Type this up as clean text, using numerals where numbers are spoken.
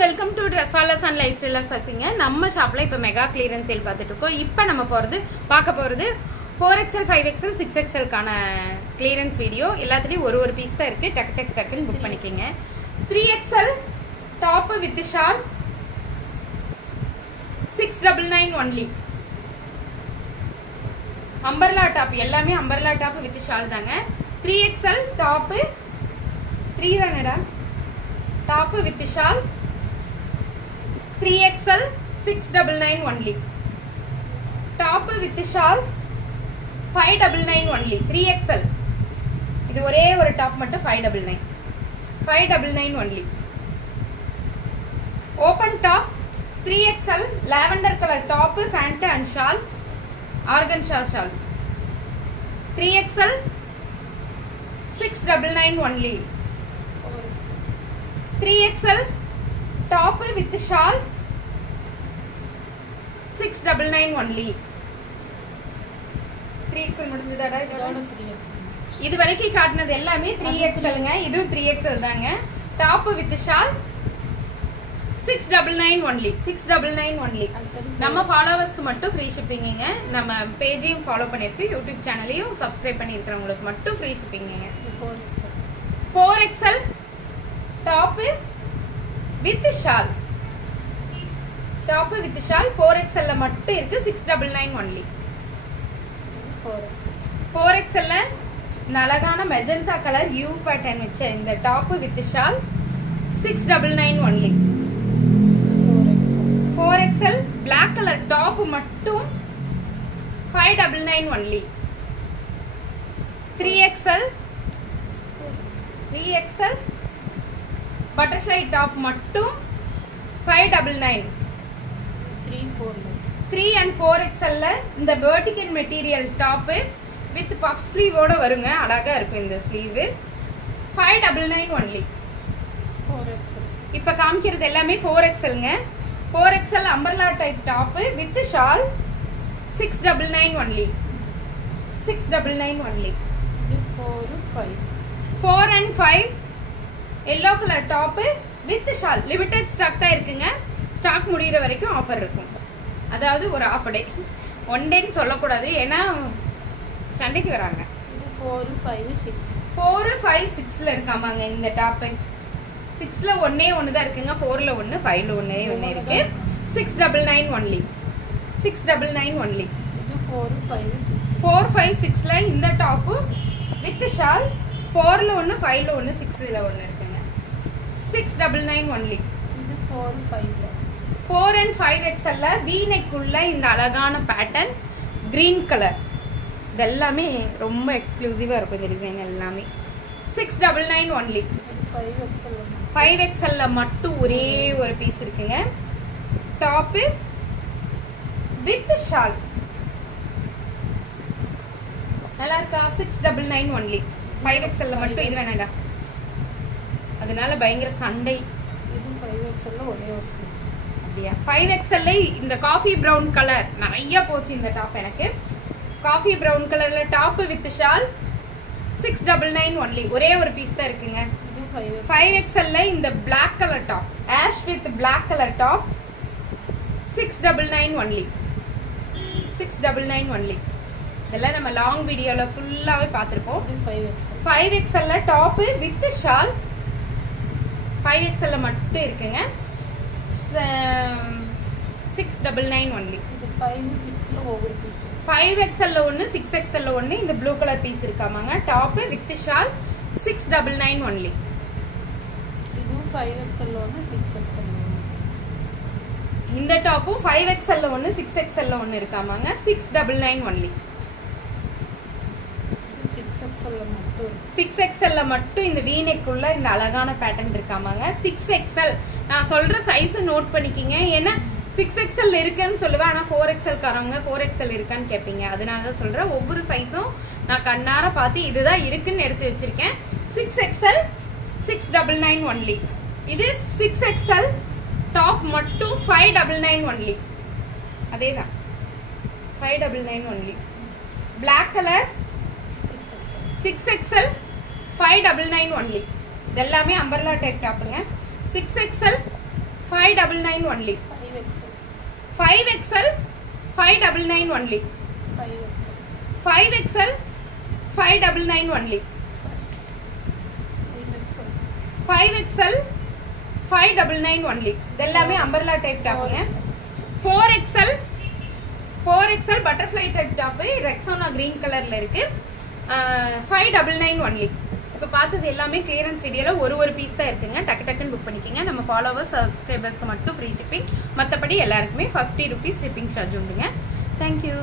welcome to Dresswallahs and Lifestyle Sasiங்க. நம்ம ஷாப்ல இப்ப மெகா கிளியரன்ஸ் சேல் பார்த்துட்டு இருக்கோம். இப்போ நம்ம பார்க்க போறது 4XL 5XL 6XL கான கிளியரன்ஸ் வீடியோ. எல்லாத்துலயும் ஒரு பீஸ் தான் இருக்கு. டக்குன்னு புக் பண்ணிக்கங்க. 3XL top with shawl 699 only. Umbrella top எல்லாமே அம்பர்லா டாப் வித் ஷால் தாங்க. 3XL டாப் 3 தானடா top with shawl 3XL 699 only. Top with shawl 599 only. 3XL இது ஒரே ஒரு டாப் மட்டும் 599 only. Open top 3XL lavender color top pant and shawl organza shawl 3XL 699 only. 3XL top with shawl 699 only. 3XL முடிஞ்சதாடா இதோட 3XL. இது வரைக்கும் காட்டுனது எல்லாமே 3XLங்க. இது 3XL தாங்க. top with shawl 699 only. 699 only. நம்ம ஃபாலோவர்ஸ்க்கு மட்டும் ஃப்ரீ ஷிப்பிங்ங்க. நம்ம பேஜையும் ஃபாலோ பண்ணிருக்கு. யூடியூப் சேனலையும் சப்ஸ்கிரைப் பண்ணிருக்கவங்களுக்கு மட்டும் free ஷிப்பிங்ங்க. 4XL top with shawl 4XL ல மட்டும் இருக்கு. 699 only. 4XL ல அழகான மெஜந்தா கலர் யூ பேட்டர்ன் வச்ச இந்த top with shawl 699 only. 4XL black colour top மட்டும் 599 only. 3XL butterfly top மட்டும் 599. 3 and 4XL ல இந்த vertical material top with puff sleeve ஓட வருங்க. அழகா இருக்கும் இந்த ஸ்லீவ். 599 only. 4XL இப்ப காமிக்கிறது எல்லாமே 4XLங்க. 4XL umbrella type top with shawl 699 only. 699 only. 4 and 5 yellow color top with shawl limited stock தான் இருக்குங்க. ஸ்டாக் முடியற வரைக்கும் ஆஃபர் இருக்கும். அதாவது ஒரு half day 1 day சொல்லக்கூடாது. ஏன்னா சண்டைக்கு வராங்க. 4 5 6 ல இருக்காமாங்க இந்த டாப். 6 ல ஒண்ணே ஒன்னு தான் இருக்குங்க. 4 ல ஒன்னு 5 ல ஒண்ணே இருக்கு. 699 only. 699 only. இது 4 5 6 ல இந்த டாப் with shawl 4 ல ஒன்னு 5 ல ஒன்னு 6 ல ஒன்னு இருக்குங்க. 699 only. இது 4 5 ல 4 and 5XL ல V neck உள்ள இந்த அழகான பேட்டர்ன் green color. இதெல்லாமே ரொம்ப எக்ஸ்க்ளூசிவா இருக்கும் இந்த டிசைன் எல்லாமே. 699 only. 5XL ல மட்டும் ஒரே ஒரு பீஸ் இருக்குங்க. டாப் வித் ஷால் நல்லா இருக்கா? 699 only. 5XL ல மட்டும் இது வேணாடா. அதனால பயங்கர சண்டை. இது 5XL ல ஒரே ஒரு பீஸ். அப்படியே 5XL ல இந்த காஃபி பிரவுன் கலர் நிறைய போச்சு இந்த டாப் எனக்கு. காஃபி பிரவுன் கலர்ல டாப் வித் ஷால் 699 only. ஒரே ஒரு பீஸ் தான் இருக்குங்க. 5XL ல இந்த black color top ash with black color top 699 only. 699 only. இதெல்லாம் நம்ம லாங் வீடியோல ஃபுல்லாவே பார்த்திருப்போம். 5XL ல டாப் வித் ஷால் 5XL ல மட்டும் இருக்குங்க. 699 only. 5 6 ல ஒவ்வொரு பீஸ். 5XL ல ஒன்னு 6XL ல ஒன்னு இந்த ப்ளூ கலர் பீஸ் இருக்காமாங்க. Top with shawl 699 only. இது 5XL ல ஒன்னு 6XL ல ஒன்னு. இந்த டாப்பும் 5XL ல ஒன்னு 6XL ல ஒன்னு இருக்காமாங்க. 699 only. 6XL ல மட்டும் இந்த V neck உள்ள இந்த அழகான பேட்டர்ன் இருக்காமாங்க. 6XL நான் சொல்ற சைஸ் நோட் பண்ணிக்கிங்க. ஏன்னா 6XL இருக்குன்னு சொல்லுவேன். ஆனா 4XL காரங்க 4XL இருக்கான்னு கேட்பீங்க. அதனால தான் சொல்றேன். ஒவ்வொரு சைஸும் நான் கண்ணார பார்த்து இதுதான் இருக்குன்னு எடுத்து வச்சிருக்கேன். 6XL 699 only. இது 6XL டாப் மட்டும் 599 only. அதேதான் 599 only. black color 6XL 599 only. இதெல்லாமே umbrella type டாப்புங்க. 6XL 599 only. 5XL 599 only. 5XL 599 only. 5XL 599 only. இதெல்லாமே umbrella type டாப்ங்க. 4XL butterfly type top Rexona green கலர்ல இருக்கு. 599 only. இப்போ பார்த்தது எல்லாமே கிளியரன்ஸ் வீடியோல ஒரு பீஸ் தான் இருக்குங்க. டக்கு டக்குன்னு புக் பண்ணிக்கங்க. நம்ம ஃபாலோவர்ஸ் சப்ஸ்கிரைபர்ஸ்க்கு மட்டும் ஃப்ரீ ஷிப்பிங், மற்றபடி எல்லாருக்குமே 50 rupees ஷிப்பிங் சார்ஜ் உண்டுங்க. தேங்க்யூ.